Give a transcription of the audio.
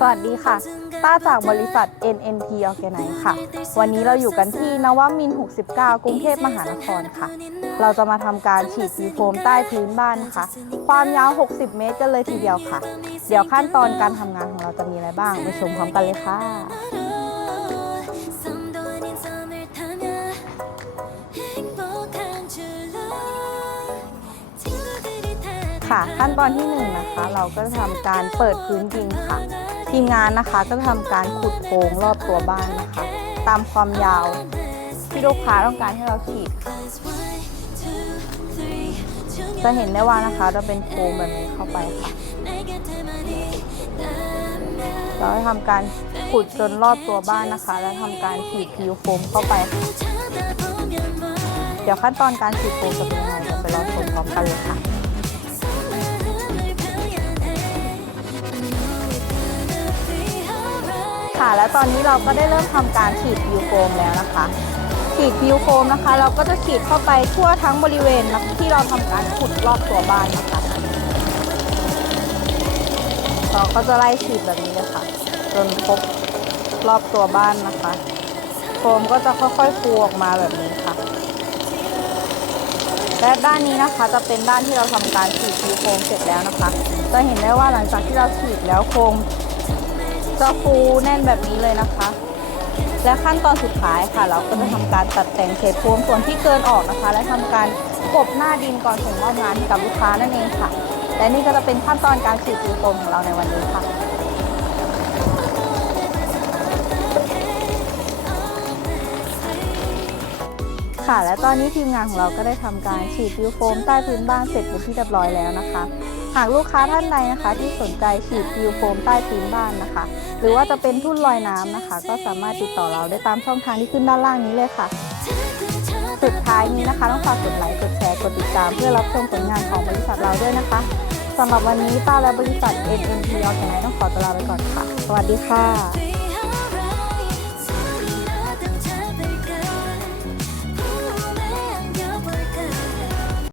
สวัสดีค่ะ ต้าจากบริษัท NNT Organize ค่ะ วันนี้เราอยู่กันที่นวมิน 69 กรุงเทพมหานครค่ะ เราจะมาทำการฉีดซีโฟมใต้พื้นบ้านนะคะ ความยาว 60 เมตรกันเลยทีเดียวค่ะ เดี๋ยวขั้นตอนการทำงานของเราจะมีอะไรบ้าง ไปชมพร้อมกันเลยค่ะ ค่ะ ขั้นตอนที่1นนะคะ เราก็จะทำการเปิดพื้นดินค่ะ ทีมงานนะคะก็ทำการขุดโพรงรอบตัวบ้านนะคะ ตามความยาวที่ลูกค้าต้องการให้เราขีดจะเห็นได้ว่านะคะเราเป็นโพรงแบบนี้เข้าไปค่ะ เราทำการขุดจนรอบตัวบ้านนะคะ แล้วทำการขีดผิวโฟมเข้าไป เดี๋ยวขั้นตอนการขีดโฟมจะเป็นยังไงเราไปรอชมพร้อมกันเลยค่ะ ค่ะ และตอนนี้เราก็ได้เริ่มทำการฉีดผิวโฟมแล้วนะคะฉีดผิวโฟมนะคะ เราก็จะฉีดเข้าไปทั่วทั้งบริเวณที่เราทำการขุดรอบตัวบ้านนะคะเราก็จะไล่ฉีดแบบนี้เลยค่ะจนครบรอบตัวบ้านนะคะโฟมก็จะค่อยๆฟูออกมาแบบนี้ค่ะและด้านนี้นะคะจะเป็นด้านที่เราทำการฉีดผิวโฟมเสร็จแล้วนะคะ จะเห็นได้ว่าหลังจากที่เราฉีดแล้วโฟม จะฟูแน่นแบบนี้เลยนะคะ และขั้นตอนสุดท้ายค่ะ เราก็จะทำการตัดแต่งเศษโฟมส่วนที่เกินออกนะคะ และทำการกบหน้าดินก่อนส่งมอบงานให้กับลูกค้านั่นเองค่ะ และนี่ก็จะเป็นขั้นตอนการฉีดผิวโฟมของเราในวันนี้ค่ะ ค่ะ และตอนนี้ทีมงานของเราก็ได้ทำการฉีดฟิวโฟมใต้พื้นบ้านเสร็จเป็นที่เรียบร้อยแล้วนะคะ หากลูกค้าท่านใดนะคะ ที่สนใจฉีดฟิวโฟมใต้พื้นบ้านนะคะ หรือว่าจะเป็นทุ่นลอยน้ำนะคะ ก็สามารถติดต่อเราได้ตามช่องทางที่ขึ้นด้านล่างนี้เลยค่ะ สุดท้ายนี้นะคะต้องฝากกดไลค์กดแชร์กดติดตาม เพื่อรับชมผลงานของบริษัทเราด้วยนะคะสำหรับวันนี้ป้าและบริษัท NNT ออแกไนต้องขอตัวลาไปก่อนค่ะ สวัสดีค่ะ